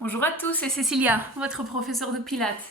Bonjour à tous, c'est Cécilia, votre professeure de pilates.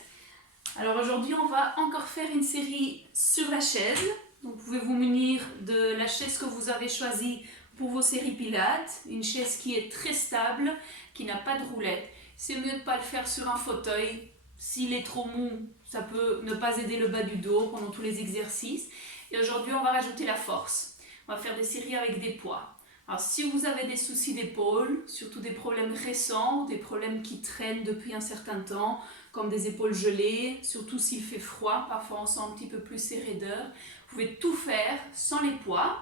Alors aujourd'hui, on va encore faire une série sur la chaise. Donc vous pouvez vous munir de la chaise que vous avez choisie pour vos séries pilates. Une chaise qui est très stable, qui n'a pas de roulette. C'est mieux de ne pas le faire sur un fauteuil. S'il est trop mou, ça peut ne pas aider le bas du dos pendant tous les exercices. Et aujourd'hui, on va rajouter la force. On va faire des séries avec des poids. Alors, si vous avez des soucis d'épaule, surtout des problèmes récents, des problèmes qui traînent depuis un certain temps, comme des épaules gelées, surtout s'il fait froid, parfois on sent un petit peu plus ces raideurs, vous pouvez tout faire sans les poids,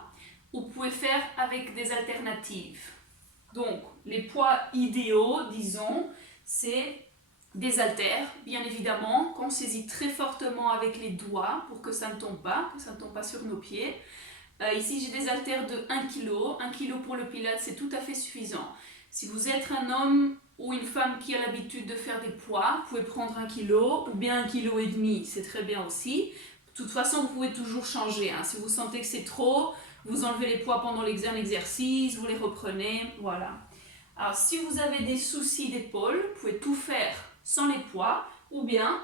ou vous pouvez faire avec des alternatives. Donc, les poids idéaux, disons, c'est des haltères, bien évidemment, qu'on saisit très fortement avec les doigts pour que ça ne tombe pas, sur nos pieds. Ici, j'ai des haltères de 1 kg. 1 kg pour le pilates, c'est tout à fait suffisant. Si vous êtes un homme ou une femme qui a l'habitude de faire des poids, vous pouvez prendre 1 kg ou bien 1,5 kg, c'est très bien aussi. De toute façon, vous pouvez toujours changer. Si vous sentez que c'est trop, vous enlevez les poids pendant l'exercice, vous les reprenez, voilà. Alors, si vous avez des soucis d'épaule, vous pouvez tout faire sans les poids, ou bien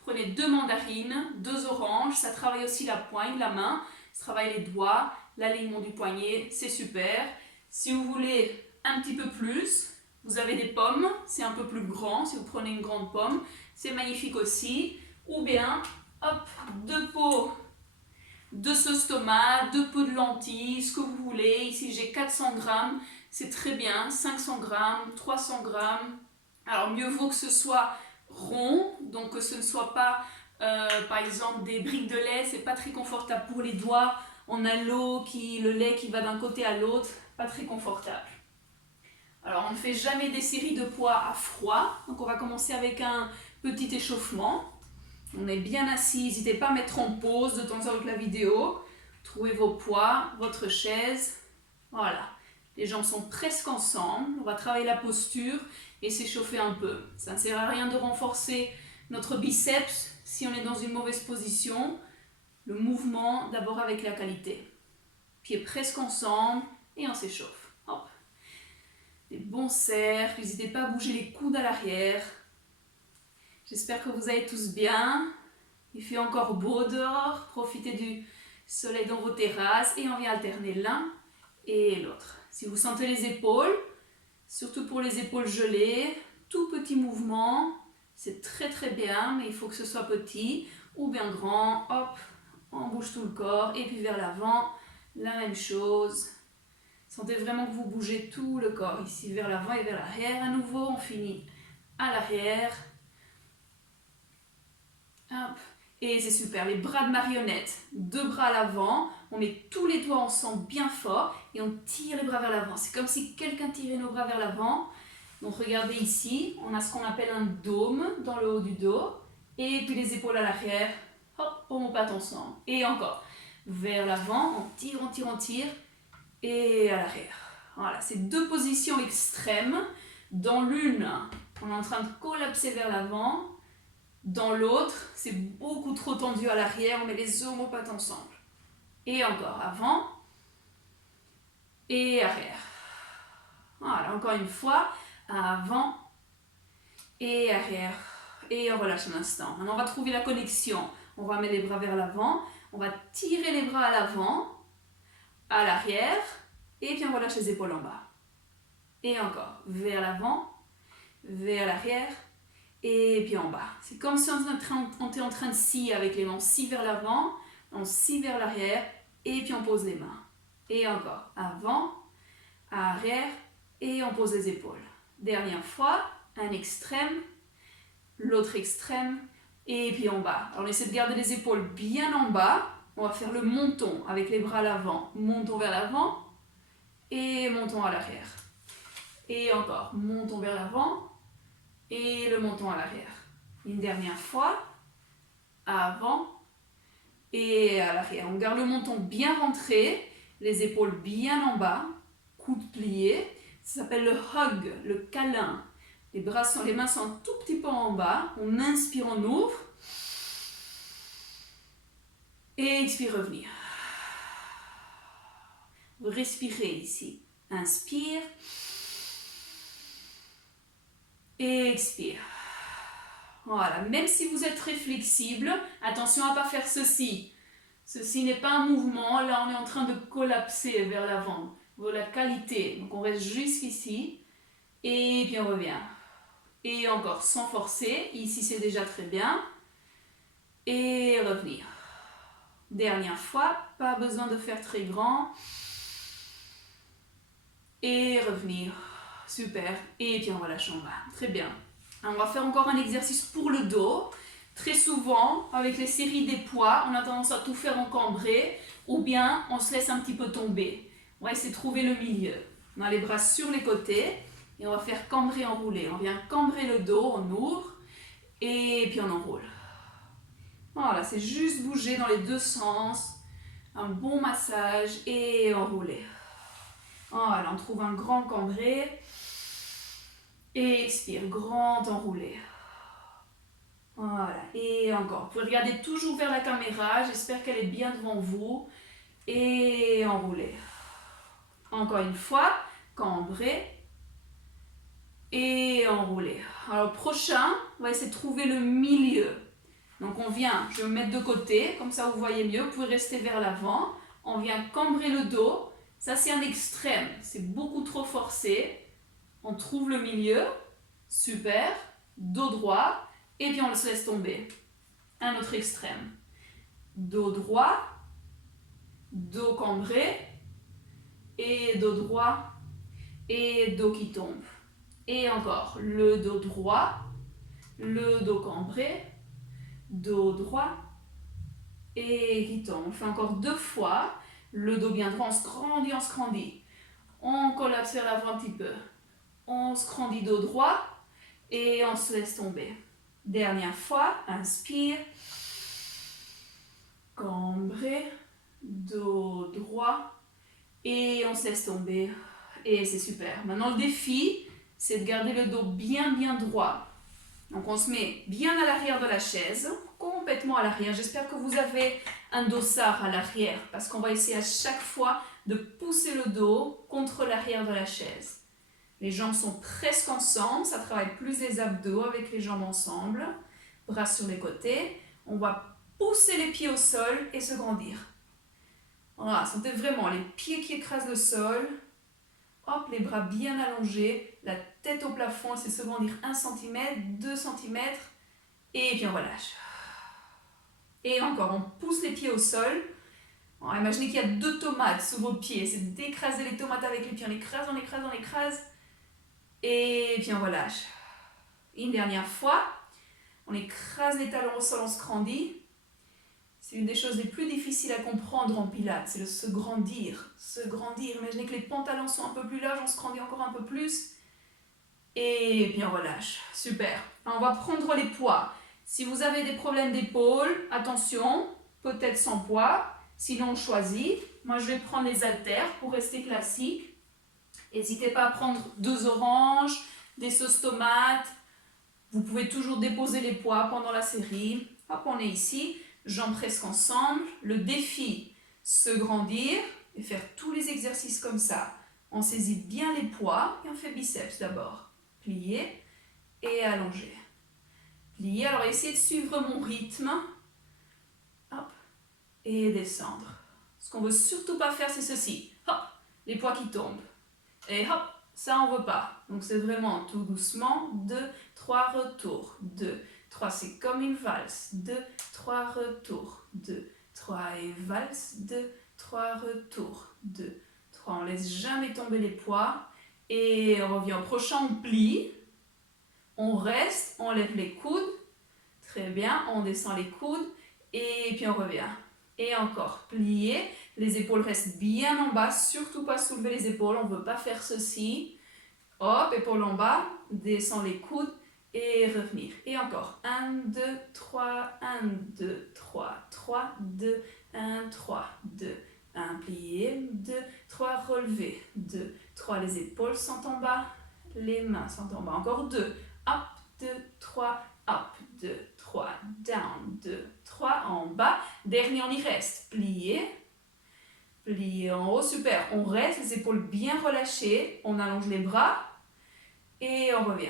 prenez 2 mandarines, 2 oranges, ça travaille aussi la poigne, la main, ça travaille les doigts, l'alignement du poignet, c'est super. Si vous voulez un petit peu plus, vous avez des pommes, c'est un peu plus grand, si vous prenez une grande pomme, c'est magnifique aussi. Ou bien, hop, 2 pots de sauce tomate, 2 pots de lentilles, ce que vous voulez. Ici j'ai 400 grammes, c'est très bien, 500 grammes, 300 grammes. Alors mieux vaut que ce soit rond, donc que ce ne soit pas par exemple des briques de lait, c'est pas très confortable pour les doigts. On a le lait qui va d'un côté à l'autre, pas très confortable. Alors on ne fait jamais des séries de poids à froid, donc on va commencer avec un petit échauffement. On est bien assis, n'hésitez pas à mettre en pause de temps en temps la vidéo. Trouvez vos poids, votre chaise. Voilà, les jambes sont presque ensemble. On va travailler la posture et s'échauffer un peu. Ça ne sert à rien de renforcer notre biceps si on est dans une mauvaise position. Le mouvement d'abord avec la qualité. Pieds presque ensemble et on s'échauffe. Hop. Des bons cercles, n'hésitez pas à bouger les coudes à l'arrière. J'espère que vous allez tous bien. Il fait encore beau dehors. Profitez du soleil dans vos terrasses et on vient alterner l'un et l'autre. Si vous sentez les épaules, surtout pour les épaules gelées, tout petit mouvement, c'est très très bien, mais il faut que ce soit petit ou bien grand. Hop, on bouge tout le corps et puis vers l'avant, la même chose. Sentez vraiment que vous bougez tout le corps ici, vers l'avant et vers l'arrière. À nouveau, on finit à l'arrière. Hop. Et c'est super, les bras de marionnette, 2 bras à l'avant, on met tous les doigts ensemble bien fort et on tire les bras vers l'avant. C'est comme si quelqu'un tirait nos bras vers l'avant. Donc regardez ici, on a ce qu'on appelle un dôme dans le haut du dos et puis les épaules à l'arrière. Hop, on patte ensemble. Et encore, vers l'avant, on tire, on tire, on tire et à l'arrière. Voilà, c'est 2 positions extrêmes. Dans l'une, on est en train de collapser vers l'avant. Dans l'autre, c'est beaucoup trop tendu à l'arrière, on met les omoplates ensemble. Et encore, avant et arrière. Voilà, encore une fois, avant et arrière. Et on relâche un instant. Maintenant, on va trouver la connexion. On va mettre les bras vers l'avant, on va tirer les bras à l'avant, à l'arrière, et puis on relâche les épaules en bas. Et encore, vers l'avant, vers l'arrière, et puis en bas. C'est comme si on était en train de scier avec les mains. On scie vers l'avant, on scie vers l'arrière, et puis on pose les mains. Et encore, avant, arrière, et on pose les épaules. Dernière fois, un extrême, l'autre extrême, et puis en bas. Alors on essaie de garder les épaules bien en bas. On va faire le menton avec les bras à l'avant. Montons vers l'avant, et montons à l'arrière. Et encore, montons vers l'avant, et le menton à l'arrière. Une dernière fois, avant et à l'arrière. On garde le menton bien rentré, les épaules bien en bas, coudes pliés. Ça s'appelle le hug, le câlin. Les mains sont un tout petit peu en bas. On inspire, on ouvre. Et expire, revenir. Vous respirez ici. Inspire. Et expire. Voilà, même si vous êtes très flexible, attention à ne pas faire ceci. Ceci n'est pas un mouvement, là on est en train de collapser vers l'avant. Voilà la qualité, donc on reste jusqu'ici. Et puis on revient. Et encore, sans forcer, ici c'est déjà très bien. Et revenir. Dernière fois, pas besoin de faire très grand. Et revenir. Super. Et puis on relâche en bas. Très bien. On va faire encore un exercice pour le dos. Très souvent, avec les séries des poids, on a tendance à tout faire en cambré ou bien on se laisse un petit peu tomber. On va essayer de trouver le milieu. On a les bras sur les côtés et on va faire cambrer, enrouler. On vient cambrer le dos, on ouvre et puis on enroule. Voilà, c'est juste bouger dans les deux sens. Un bon massage et enrouler. Voilà, on trouve un grand cambré. Et expire, grand enroulé. Voilà, et encore. Vous pouvez regarder toujours vers la caméra, j'espère qu'elle est bien devant vous. Et enroulé. Encore une fois, cambré. Et enroulé. Alors prochain, on va essayer de trouver le milieu. Donc on vient, je vais me mettre de côté, comme ça vous voyez mieux, vous pouvez rester vers l'avant. On vient cambrer le dos. Ça c'est un extrême, c'est beaucoup trop forcé. On trouve le milieu, super, dos droit, et puis on le laisse tomber. Un autre extrême. Dos droit, dos cambré, et dos droit, et dos qui tombe. Et encore, le dos droit, le dos cambré, dos droit, et qui tombe. On fait encore 2 fois, le dos bien droit, on se grandit, on se grandit. On collapse vers l'avant un petit peu. On se grandit dos droit et on se laisse tomber. Dernière fois, inspire, cambré, dos droit et on se laisse tomber. Et c'est super. Maintenant le défi, c'est de garder le dos bien droit. Donc on se met bien à l'arrière de la chaise, complètement à l'arrière. J'espère que vous avez un dossard à l'arrière parce qu'on va essayer à chaque fois de pousser le dos contre l'arrière de la chaise. Les jambes sont presque ensemble, ça travaille plus les abdos avec les jambes ensemble. Bras sur les côtés. On va pousser les pieds au sol et se grandir. Voilà, sentez vraiment les pieds qui écrasent le sol. Hop, les bras bien allongés, la tête au plafond, c'est se grandir 1 cm, 2 cm. Et puis on relâche. Et encore, on pousse les pieds au sol. Alors, imaginez qu'il y a 2 tomates sous vos pieds. C'est d'écraser les tomates avec les pieds. On écrase, on écrase, on écrase. Et puis on relâche. Une dernière fois, on écrase les talons au sol, on se grandit. C'est une des choses les plus difficiles à comprendre en pilates, c'est de se grandir. Se grandir. Imaginez que les pantalons sont un peu plus larges, on se grandit encore un peu plus. Et puis on relâche. Super. On va prendre les poids. Si vous avez des problèmes d'épaule, attention, peut-être sans poids. Sinon on choisit. Moi je vais prendre les haltères pour rester classique. N'hésitez pas à prendre 2 oranges, des sauces tomates. Vous pouvez toujours déposer les poids pendant la série. Hop, on est ici, jambes presque ensemble. Le défi, se grandir et faire tous les exercices comme ça. On saisit bien les poids et on fait biceps d'abord. Plier et allonger. Plier, alors essayez de suivre mon rythme. Hop, et descendre. Ce qu'on ne veut surtout pas faire, c'est ceci. Hop, les poids qui tombent. Et hop, ça on veut pas. Donc c'est vraiment tout doucement. 2, 3 retours. 2, 3, c'est comme une valse. 2, 3 retours. 2, 3 et valse. 2, 3 retours. 2, 3. On laisse jamais tomber les poids. Et on revient au prochain, on plie. On reste, on lève les coudes. Très bien, on descend les coudes. Et puis on revient. Et encore, plier. Les épaules restent bien en bas, surtout pas soulever les épaules, on ne veut pas faire ceci. Hop, épaules en bas, descend les coudes et revenir. Et encore, 1, 2, 3, 1, 2, 3, 3, 2, 1, 3, 2, 1, plier, 2, 3, relever, 2, 3, les épaules sont en bas, les mains sont en bas. Encore 2, hop, 2, 3, hop, 2, 3, down, 2, 3, en bas. Dernier, on y reste, plier. Plier en haut, super. On reste, les épaules bien relâchées. On allonge les bras et on revient.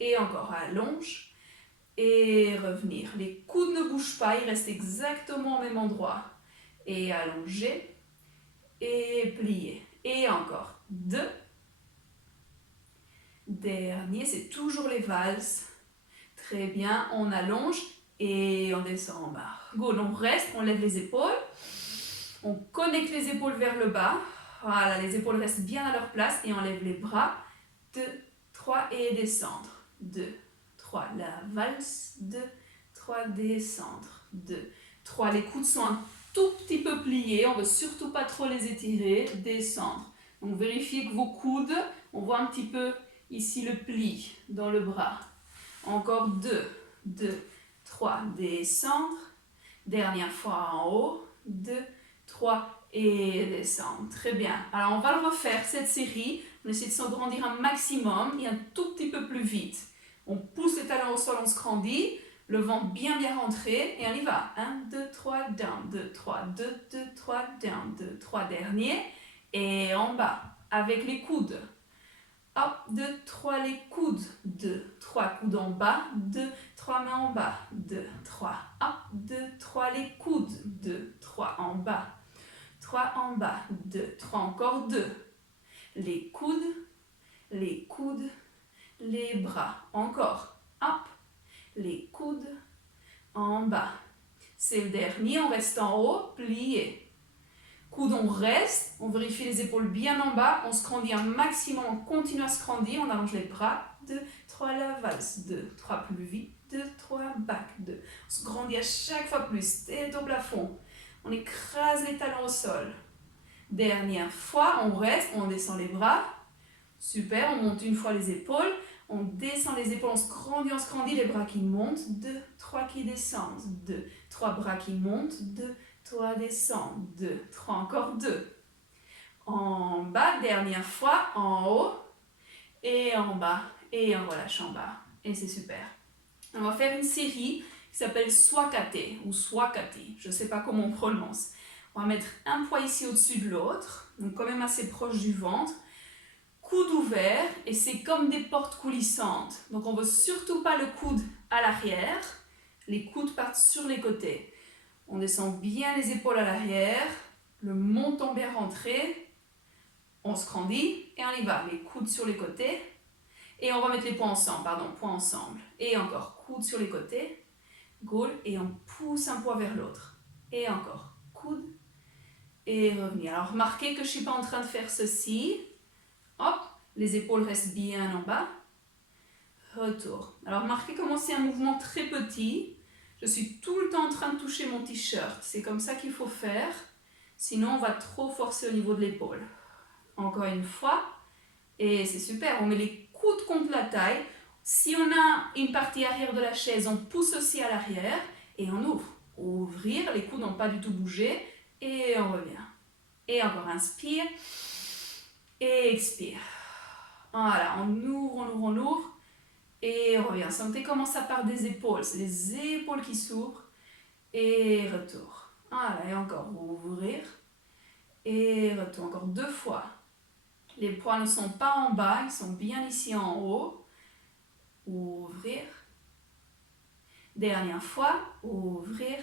et encore, allonge, et revenir. Les coudes ne bougent pas, ils restent exactement au même endroit. Et allonger, et plier. Et encore, 2. Dernier, c'est toujours les valses. Très bien, on allonge et on descend en bas. Good, on reste, on lève les épaules. On connecte les épaules vers le bas. Voilà, les épaules restent bien à leur place et on lève les bras. 2, 3 et descendre. 2, 3, la valse. 2, 3, descendre. 2, 3, les coudes sont un tout petit peu pliés. On ne veut surtout pas trop les étirer. Descendre. Donc vérifiez que vos coudes, on voit un petit peu ici le pli dans le bras. Encore 2, 2, 3, descendre. Dernière fois en haut. 2, 3 et descendre. Très bien. Alors on va le refaire cette série. On essaie de s'agrandir un maximum et un tout petit peu plus vite. On pousse les talons au sol, on se grandit. Le ventre bien rentré et on y va. 1, 2, 3, down. 2, 3, 2, 2, 3, down. 2, 3, dernier. Et en bas, avec les coudes. Hop, 2, 3, les coudes. 2, 3, coudes en bas. 2, 3, mains en bas. 2, 3, hop. 2, 3, les coudes. 2, 3, en bas. 3 en bas. 2, 3, encore 2. Les coudes, les bras. Encore. Hop, les coudes en bas. C'est le dernier, on reste en haut, plié. Coude, on reste, on vérifie les épaules bien en bas, on se grandit un maximum, on continue à se grandir, on allonge les bras, 2, 3, la valse, 2, 3, plus vite, 2, 3, back, 2. On se grandit à chaque fois plus, tête au plafond, on écrase les talons au sol. Dernière fois, on reste, on descend les bras, super, on monte une fois les épaules, on descend les épaules, on se grandit, les bras qui montent, 2, 3 qui descendent, 2, 3 bras qui montent, 2, 3 descend, 2, 3, encore 2. En bas, dernière fois, en haut, et en bas, et on relâche en bas. Et c'est super. On va faire une série qui s'appelle Swakate, ou Swakate, je ne sais pas comment on prononce. On va mettre un poids ici au-dessus de l'autre, donc quand même assez proche du ventre. Coude ouvert, et c'est comme des portes coulissantes. Donc on ne veut surtout pas le coude à l'arrière, les coudes partent sur les côtés. On descend bien les épaules à l'arrière, le menton bien rentré, on se grandit et on y va. Les coudes sur les côtés et on va mettre les poings ensemble, poings ensemble. Et encore, coudes sur les côtés, goal, et on pousse un poids vers l'autre. Et encore, coude et revenir. Alors remarquez que je ne suis pas en train de faire ceci. Hop, les épaules restent bien en bas. Retour. Alors remarquez comment c'est un mouvement très petit. Je suis tout le temps en train de toucher mon t-shirt. C'est comme ça qu'il faut faire. Sinon, on va trop forcer au niveau de l'épaule. Encore une fois. Et c'est super. On met les coudes contre la taille. Si on a une partie arrière de la chaise, on pousse aussi à l'arrière. Et on ouvre. Ouvrir. Les coudes n'ont pas du tout bougé. Et on revient. Et encore, inspire. Et expire. Voilà. On ouvre. Et on revient. Sentez comment ça part des épaules. C'est les épaules qui s'ouvrent. Et retour. Voilà, et encore. Ouvrir. Et retour. Encore 2 fois. Les poids ne sont pas en bas. Ils sont bien ici en haut. Ouvrir. Dernière fois. Ouvrir.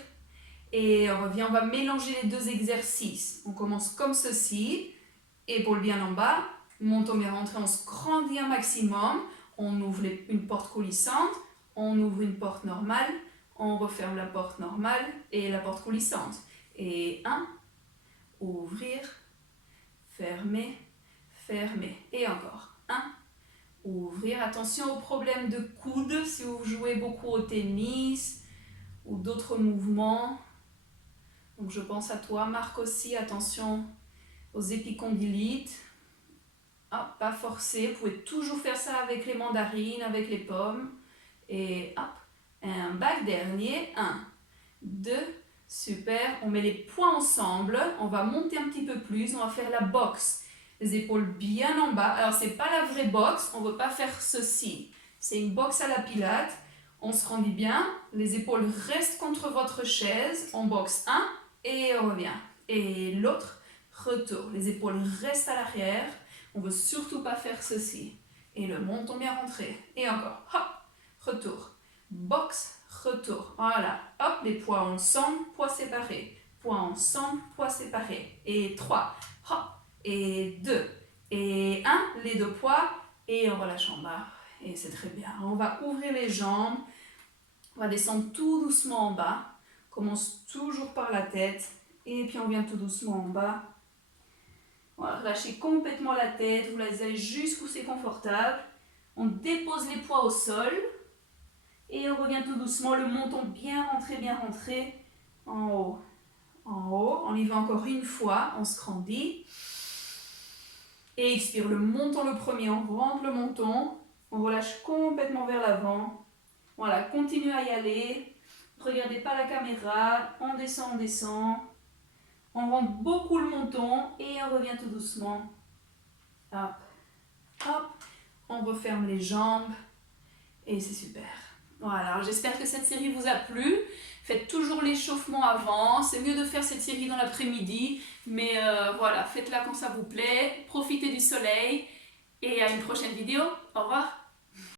Et on revient. On va mélanger les 2 exercices. On commence comme ceci. Épaules bien en bas. Menton bien rentré. On se grandit un maximum. On ouvre une porte coulissante, on ouvre une porte normale, on referme la porte normale et la porte coulissante. Et 1, ouvrir, fermer, fermer. Et encore 1, ouvrir. Attention aux problèmes de coude si vous jouez beaucoup au tennis ou d'autres mouvements. Donc je pense à toi, Marc aussi, attention aux épicondylites. Hop, pas forcer, vous pouvez toujours faire ça avec les mandarines, avec les pommes. Et hop, un back dernier, 1, 2, super. On met les poings ensemble, on va monter un petit peu plus, on va faire la boxe. Les épaules bien en bas. Alors, c'est pas la vraie boxe, on ne veut pas faire ceci. C'est une boxe à la Pilate. On se rendit bien, les épaules restent contre votre chaise. On boxe 1 et on revient. Et l'autre, retour. Les épaules restent à l'arrière. On ne veut surtout pas faire ceci. Et le menton bien rentré. Et encore. Hop, retour. Box, retour. Voilà. Hop, les poids ensemble, poids séparés. Poids ensemble, poids séparés. Et 3. Hop. Et 2. Et 1. Les 2 poids. Et on relâche en bas. Et c'est très bien. On va ouvrir les jambes. On va descendre tout doucement en bas. On commence toujours par la tête. Et puis on vient tout doucement en bas. Voilà, relâchez complètement la tête. Vous la allez jusqu'où c'est confortable. On dépose les poids au sol. Et on revient tout doucement. Le menton bien rentré en haut. En haut. On y va encore une fois. On se grandit. Et expire le menton le premier. On rentre le menton. On relâche complètement vers l'avant. Voilà, continuez à y aller. Ne regardez pas la caméra. On descend, on descend. On rentre beaucoup le menton et on revient tout doucement. Hop, hop. On referme les jambes. Et c'est super. Voilà, alors j'espère que cette série vous a plu. Faites toujours l'échauffement avant. C'est mieux de faire cette série dans l'après-midi. Mais voilà, faites-la quand ça vous plaît. Profitez du soleil. Et à une prochaine vidéo. Au revoir.